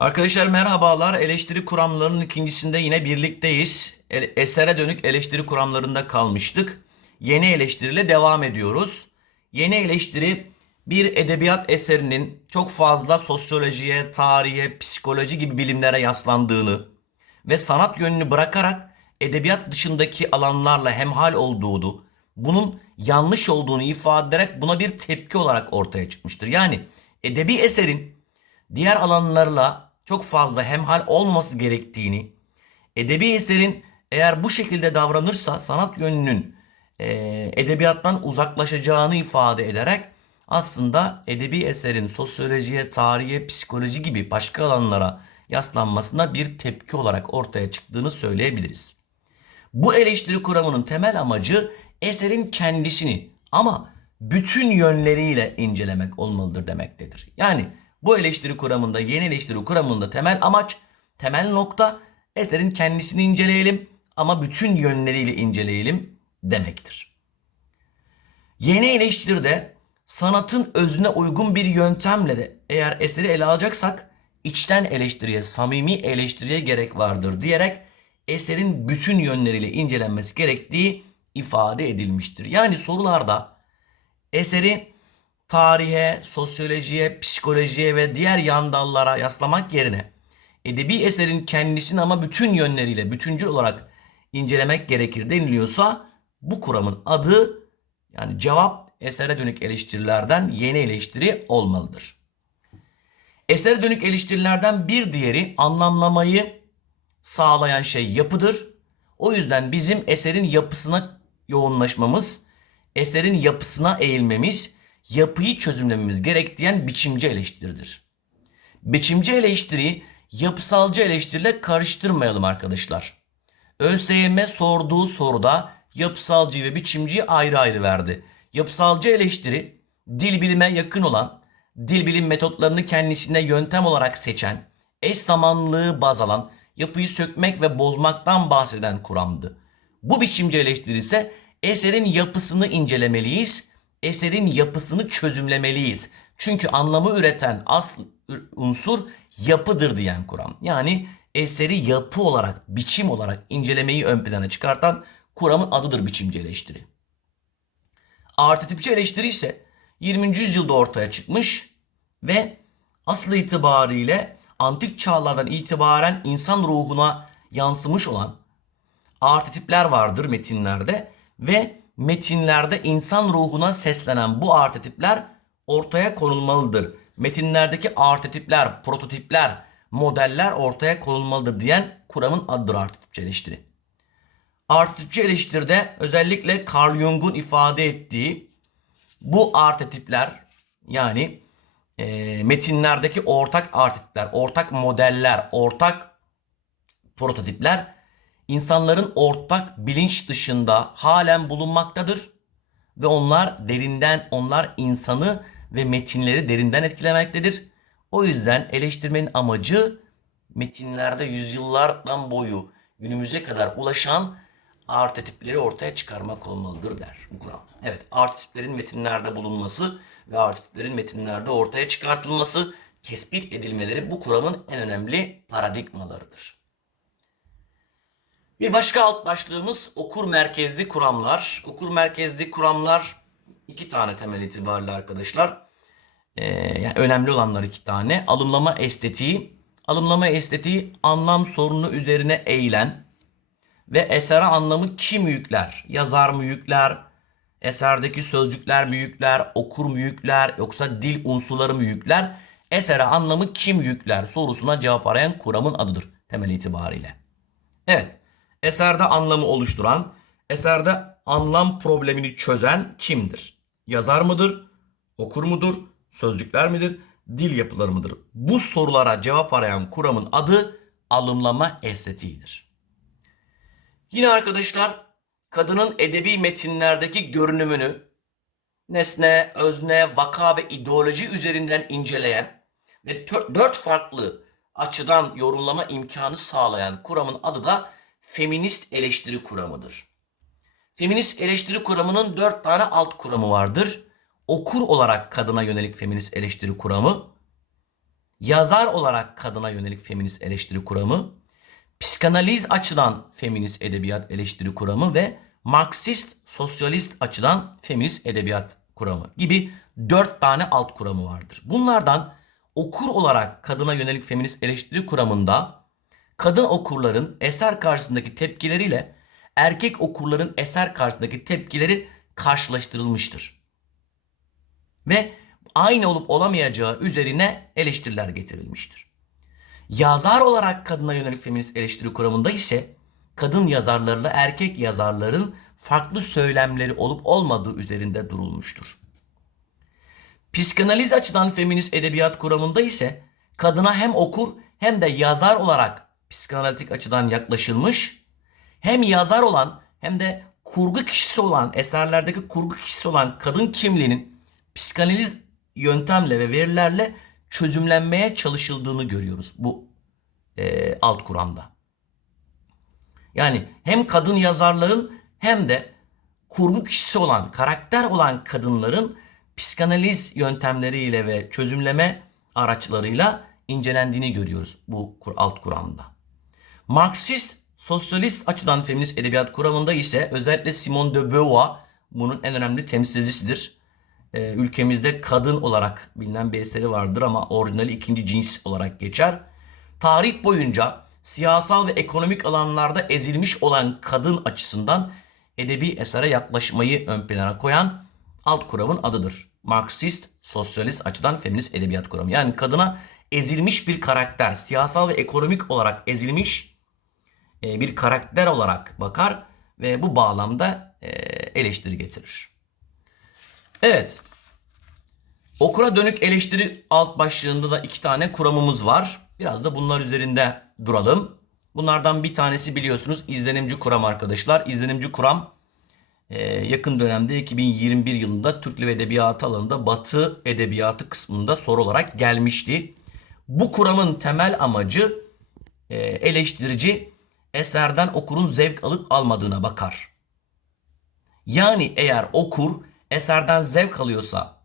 Arkadaşlar merhabalar. Eleştiri kuramlarının ikincisinde yine birlikteyiz. Esere dönük eleştiri kuramlarında kalmıştık. Yeni eleştiriyle devam ediyoruz. Yeni eleştiri bir edebiyat eserinin çok fazla sosyolojiye, tarihe, psikoloji gibi bilimlere yaslandığını ve sanat yönünü bırakarak edebiyat dışındaki alanlarla hemhal olduğunu, bunun yanlış olduğunu ifade ederek buna bir tepki olarak ortaya çıkmıştır. Yani edebi eserin diğer alanlarla çok fazla hemhal olmaması gerektiğini, edebi eserin eğer bu şekilde davranırsa sanat yönünün e, edebiyattan uzaklaşacağını ifade ederek aslında edebi eserin sosyolojiye, tarihe, psikoloji gibi başka alanlara yaslanmasına bir tepki olarak ortaya çıktığını söyleyebiliriz. Bu eleştiri kuramının temel amacı eserin kendisini ama bütün yönleriyle incelemek olmalıdır demektedir. Yani bu eleştiri kuramında, yeni eleştiri kuramında temel amaç, temel nokta eserin kendisini inceleyelim ama bütün yönleriyle inceleyelim demektir. Yeni eleştiride sanatın özüne uygun bir yöntemle de eğer eseri ele alacaksak içten eleştiriye, samimi eleştiriye gerek vardır diyerek eserin bütün yönleriyle incelenmesi gerektiği ifade edilmiştir. Yani sorularda eseri tarihe, sosyolojiye, psikolojiye ve diğer yan dallara yaslamak yerine edebi eserin kendisini ama bütün yönleriyle bütüncül olarak incelemek gerekir deniliyorsa bu kuramın adı yani cevap esere dönük eleştirilerden yeni eleştiri olmalıdır. Esere dönük eleştirilerden bir diğeri anlamlamayı sağlayan şey yapıdır. O yüzden bizim eserin yapısına yoğunlaşmamız, eserin yapısına eğilmemiz, yapıyı çözümlememiz gerek diyen biçimci eleştiridir. Biçimci eleştiriyi yapısalcı eleştiriyle karıştırmayalım arkadaşlar. ÖSYM sorduğu soruda yapısalcı ve biçimciyi ayrı ayrı verdi. Yapısalcı eleştiri dil bilime yakın olan, dil bilim metotlarını kendisine yöntem olarak seçen, eş zamanlılığı baz alan, yapıyı sökmek ve bozmaktan bahseden kuramdı. Bu biçimci eleştiri ise eserin yapısını incelemeliyiz, eserin yapısını çözümlemeliyiz. Çünkü anlamı üreten asıl unsur yapıdır diyen kuram. Yani eseri yapı olarak, biçim olarak incelemeyi ön plana çıkartan kuramın adıdır biçimci eleştiri. Artetipçi eleştiri ise 20. yüzyılda ortaya çıkmış ve asıl itibariyle antik çağlardan itibaren insan ruhuna yansımış olan artetipler vardır metinlerde ve metinlerde insan ruhuna seslenen bu artetipler ortaya konulmalıdır. Metinlerdeki artetipler, prototipler, modeller ortaya konulmalıdır diyen kuramın adıdır artetipçi eleştiri. Artetipçi eleştiride özellikle Carl Jung'un ifade ettiği bu artetipler yani e, metinlerdeki ortak artetipler, ortak modeller, ortak prototipler insanların ortak bilinç dışında halen bulunmaktadır ve onlar derinden onlar insanı ve metinleri derinden etkilemektedir. O yüzden eleştirmenin amacı metinlerde yüzyıllardan boyu günümüze kadar ulaşan artetipleri ortaya çıkarmak olmalıdır der bu kuram. Evet artetiplerin metinlerde bulunması ve artetiplerin metinlerde ortaya çıkartılması, tespit edilmeleri bu kuramın en önemli paradigmalarıdır. Bir başka alt başlığımız okur merkezli kuramlar. Okur merkezli kuramlar iki tane temel itibariyle arkadaşlar. Ee, yani önemli olanlar iki tane. Alımlama estetiği. Alımlama estetiği anlam sorunu üzerine eğilen ve esere anlamı kim yükler? Yazar mı yükler? Eserdeki sözcükler mi yükler? Okur mu yükler? Yoksa dil unsurları mı yükler? Esere anlamı kim yükler? Sorusuna cevap arayan kuramın adıdır temel itibariyle. Evet. Eserde anlamı oluşturan, eserde anlam problemini çözen kimdir? Yazar mıdır? Okur mudur? Sözcükler midir? Dil yapıları mıdır? Bu sorulara cevap arayan kuramın adı alımlama estetiğidir. Yine arkadaşlar kadının edebi metinlerdeki görünümünü nesne, özne, vaka ve ideoloji üzerinden inceleyen ve dört farklı açıdan yorumlama imkanı sağlayan kuramın adı da feminist eleştiri kuramıdır. Feminist eleştiri kuramının dört tane alt kuramı vardır. Okur olarak kadına yönelik feminist eleştiri kuramı. yazar olarak kadına yönelik feminist eleştiri kuramı, psikanaliz açıdan feminist edebiyat eleştiri kuramı ve Marksist, sosyalist açıdan feminist edebiyat kuramı gibi dört tane alt kuramı vardır. Bunlardan okur olarak kadına yönelik feminist eleştiri kuramında kadın okurların eser karşısındaki tepkileriyle erkek okurların eser karşısındaki tepkileri karşılaştırılmıştır. Ve aynı olup olamayacağı üzerine eleştiriler getirilmiştir. Yazar olarak kadına yönelik feminist eleştiri kuramında ise kadın yazarlarla erkek yazarların farklı söylemleri olup olmadığı üzerinde durulmuştur. Psikanaliz açıdan feminist edebiyat kuramında ise kadına hem okur hem de yazar olarak psikanalitik açıdan yaklaşılmış, hem yazar olan hem de kurgu kişisi olan, eserlerdeki kurgu kişisi olan kadın kimliğinin psikanaliz yöntemle ve verilerle çözümlenmeye çalışıldığını görüyoruz bu e, alt kuramda. Yani hem kadın yazarların hem de kurgu kişisi olan, karakter olan kadınların psikanaliz yöntemleriyle ve çözümleme araçlarıyla incelendiğini görüyoruz bu alt kuramda. Marksist, sosyalist açıdan feminist edebiyat kuramında ise özellikle Simone de Beauvoir bunun en önemli temsilcisidir. Ee, ülkemizde kadın olarak bilinen bir eseri vardır ama orijinali ikinci cins olarak geçer. Tarih boyunca siyasal ve ekonomik alanlarda ezilmiş olan kadın açısından edebi esere yaklaşmayı ön plana koyan alt kuramın adıdır. Marksist, sosyalist açıdan feminist edebiyat kuramı. Yani kadına ezilmiş bir karakter, siyasal ve ekonomik olarak ezilmiş e, bir karakter olarak bakar ve bu bağlamda e, eleştiri getirir. Evet. Okura dönük eleştiri alt başlığında da iki tane kuramımız var. Biraz da bunlar üzerinde duralım. Bunlardan bir tanesi biliyorsunuz izlenimci kuram arkadaşlar. İzlenimci kuram e, yakın dönemde 2021 yılında Türk Dili ve Edebiyatı alanında Batı Edebiyatı kısmında soru olarak gelmişti. Bu kuramın temel amacı e, eleştirici eserden okurun zevk alıp almadığına bakar. Yani eğer okur eserden zevk alıyorsa,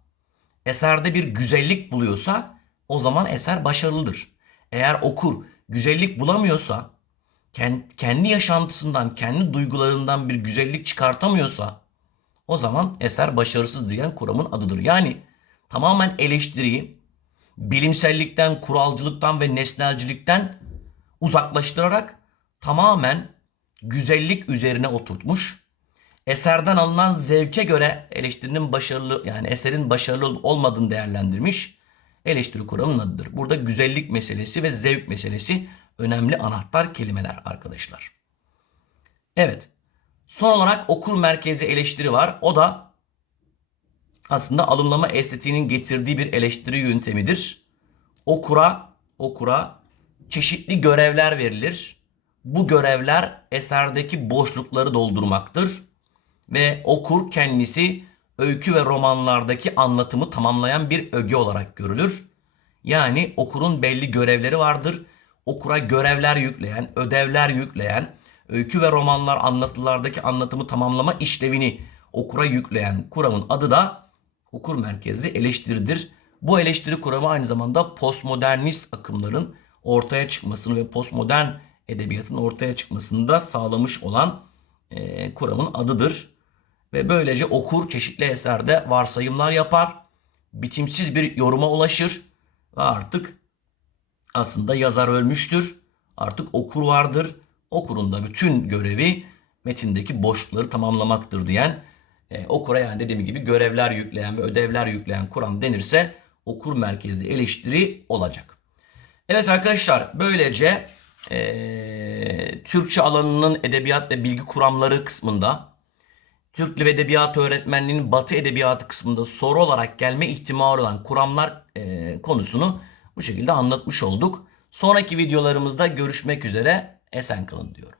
eserde bir güzellik buluyorsa o zaman eser başarılıdır. Eğer okur güzellik bulamıyorsa, kendi yaşantısından, kendi duygularından bir güzellik çıkartamıyorsa o zaman eser başarısız diyen kuramın adıdır. Yani tamamen eleştiriyi bilimsellikten, kuralcılıktan ve nesnelcilikten uzaklaştırarak tamamen güzellik üzerine oturtmuş. Eserden alınan zevke göre eleştirinin başarılı yani eserin başarılı olmadığını değerlendirmiş. Eleştiri kuramının adıdır. Burada güzellik meselesi ve zevk meselesi önemli anahtar kelimeler arkadaşlar. Evet. Son olarak okur merkezi eleştiri var. O da aslında alımlama estetiğinin getirdiği bir eleştiri yöntemidir. Okura, okura çeşitli görevler verilir. Bu görevler eserdeki boşlukları doldurmaktır ve okur kendisi öykü ve romanlardaki anlatımı tamamlayan bir öge olarak görülür. Yani okurun belli görevleri vardır. Okura görevler yükleyen, ödevler yükleyen, öykü ve romanlar anlatılardaki anlatımı tamamlama işlevini okura yükleyen kuramın adı da okur merkezli eleştiridir. Bu eleştiri kuramı aynı zamanda postmodernist akımların ortaya çıkmasını ve postmodern edebiyatın ortaya çıkmasını da sağlamış olan e, kuramın adıdır. Ve böylece okur çeşitli eserde varsayımlar yapar. Bitimsiz bir yoruma ulaşır. Ve artık aslında yazar ölmüştür. Artık okur vardır. Okurun da bütün görevi metindeki boşlukları tamamlamaktır diyen e, okura yani dediğim gibi görevler yükleyen ve ödevler yükleyen kuram denirse okur merkezli eleştiri olacak. Evet arkadaşlar böylece e, Türkçe alanının edebiyat ve bilgi kuramları kısmında Türk Dili ve Edebiyatı öğretmenliğinin Batı Edebiyatı kısmında soru olarak gelme ihtimali olan kuramlar e, konusunu bu şekilde anlatmış olduk. Sonraki videolarımızda görüşmek üzere. Esen kalın diyorum.